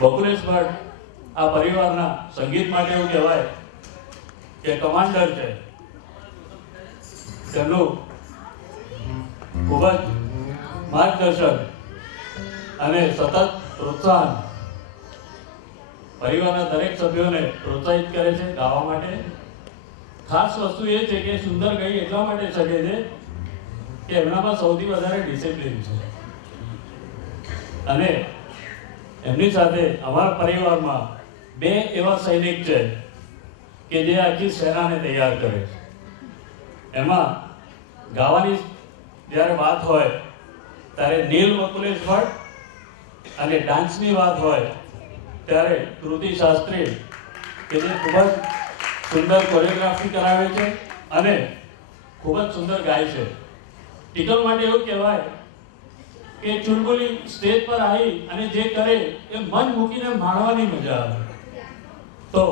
બકુલેશ ભટ્ટ આ પરિવારના સંગીત માટે એવું કહેવાય કે કમાન્ડર છે. તેમનું ખૂબ જ માર્ગદર્શન અને સતત પ્રોત્સાહન પરિવારના દરેક સભ્યોને પ્રોત્સાહિત કરે છે ગાવા માટે. ખાસ વસ્તુ એ છે કે સુંદર ગાઈ એટલા માટે શકે છે કે એમનામાં સૌથી વધારે ડિસિપ્લિન છે. અને એમની સાથે અમારા પરિવારમાં બે એવા સૈનિક છે કે જે આખી સેનાને તૈયાર કરે છે. એમાં ગાવાની જ્યારે વાત હોય ત્યારે નીલ બકુલેશ ભટ્ટ અને ડાન્સની વાત હોય ત્યારે કૃતિ શાસ્ત્રી કે જે ખૂબ જ સુંદર કોરિયોગ્રાફી કરાવે છે અને ખૂબ જ સુંદર ગાય છે. ટીકલ માટે એવું કહેવાય કે ચુલબુલી સ્ટેજ પર આવી અને જે કરે એ મન મૂકીને માણવાની મજા આવે. તો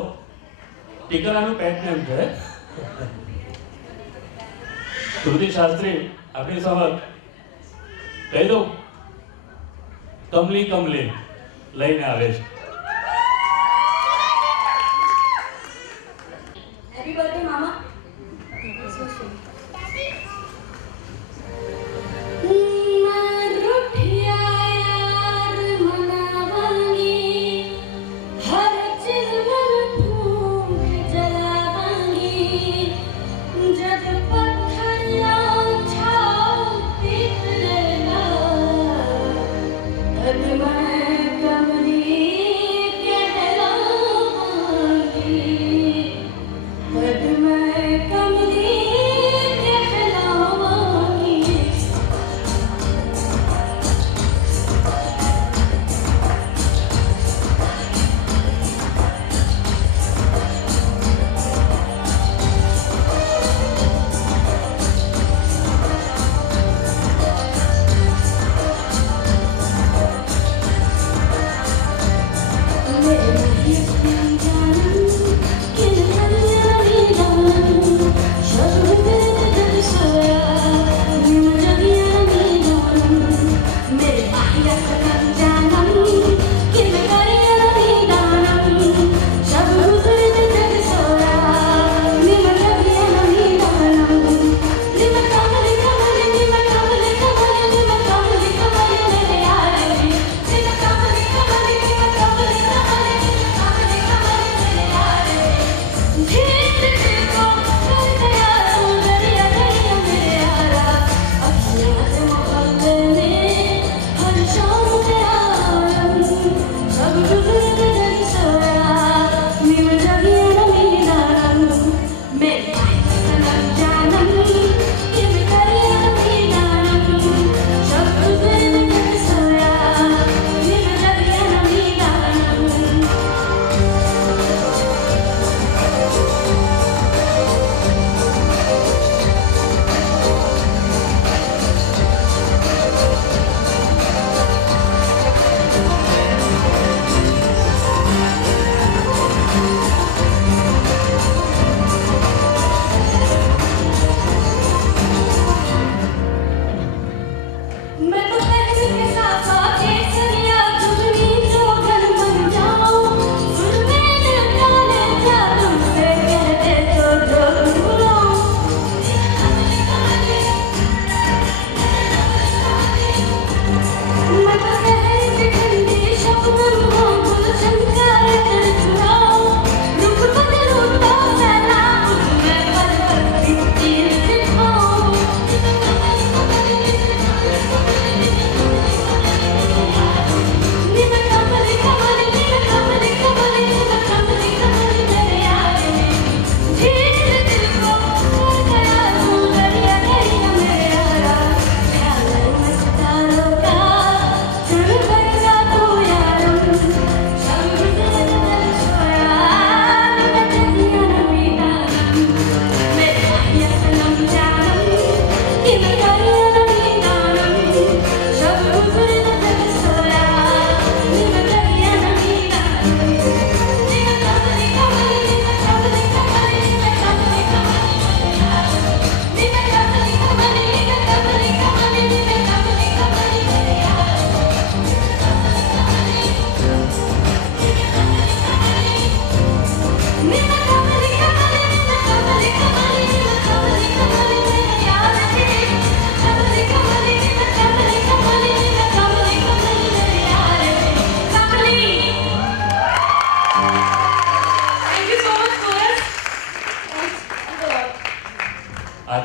ટીકલાનું પેટ નેમ છે. કૃતિ શાસ્ત્રી આપણી સમક્ષ કહી દઉં કમલી કમલી લઈને આવે છે. હેપી બર્થડે મામા. कमली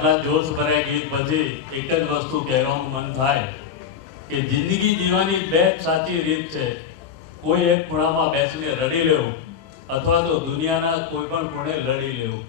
આટલા જોશ ભર્યા ગીત પછી એક જ વસ્તુ કહેવાનું મન થાય કે જિંદગી જીવવાની બે જ સાચી રીત છે. કોઈ એક ખૂણામાં બેસીને રડી લેવું અથવા તો દુનિયાના કોઈ પણ ખૂણે લડી લેવું.